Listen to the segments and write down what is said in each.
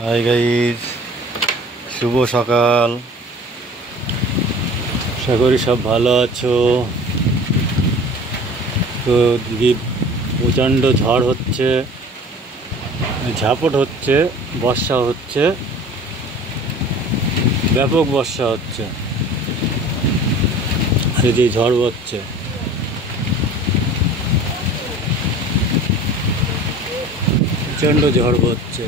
Hi guys, শুভ সকাল। আশা করি সব ভালো আছো। তো দিদি প্রচণ্ড ঝড় হচ্ছে, ঝাপট হচ্ছে, বর্ষা হচ্ছে, ব্যাপক বর্ষা হচ্ছে। এই যে ঝড় হচ্ছে, প্রচণ্ড ঝড় হচ্ছে।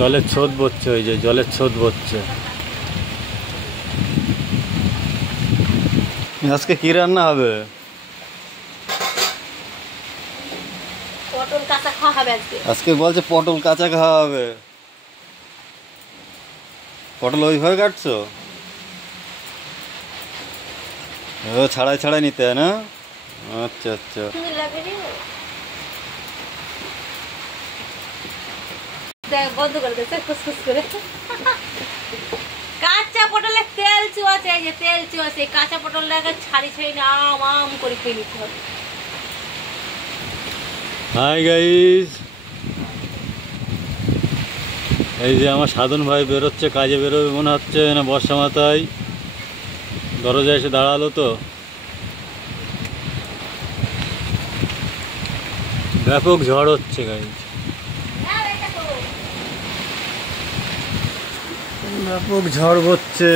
জলের স্রোত বচ্ছে, ওই যে জলের স্রোত বচ্ছে। আজকে কি রান্না হবে? পটল কাঁচা খাওয়া হবে আজকে বলছে পটল কাঁচা খাওয়া হবে। পটল ওইভাবে কাটছো? ও ছাড়াই ছাড়াই নিতে হয় না? আচ্ছা আচ্ছা। বন্ধ করে দিচ্ছে খুসখুস করে। কাঁচা পটলে তেল চুয়াছে, এই যে তেল চুয়াছে। কাঁচা পটলটাকে ছাড়ি ছাড়ি না আম করে খেয়ে নিতে হবে। হাই গাইজ, এই যে আমার সাধন ভাই বেরোচ্ছে, কাজে বেরোবে মনে হচ্ছে না। বর্ষা মাথায় দরজায় এসে দাঁড়ালো তো। ব্যাপক ঝড় হচ্ছে গাইজ, ব্যাপক ঝড় হচ্ছে।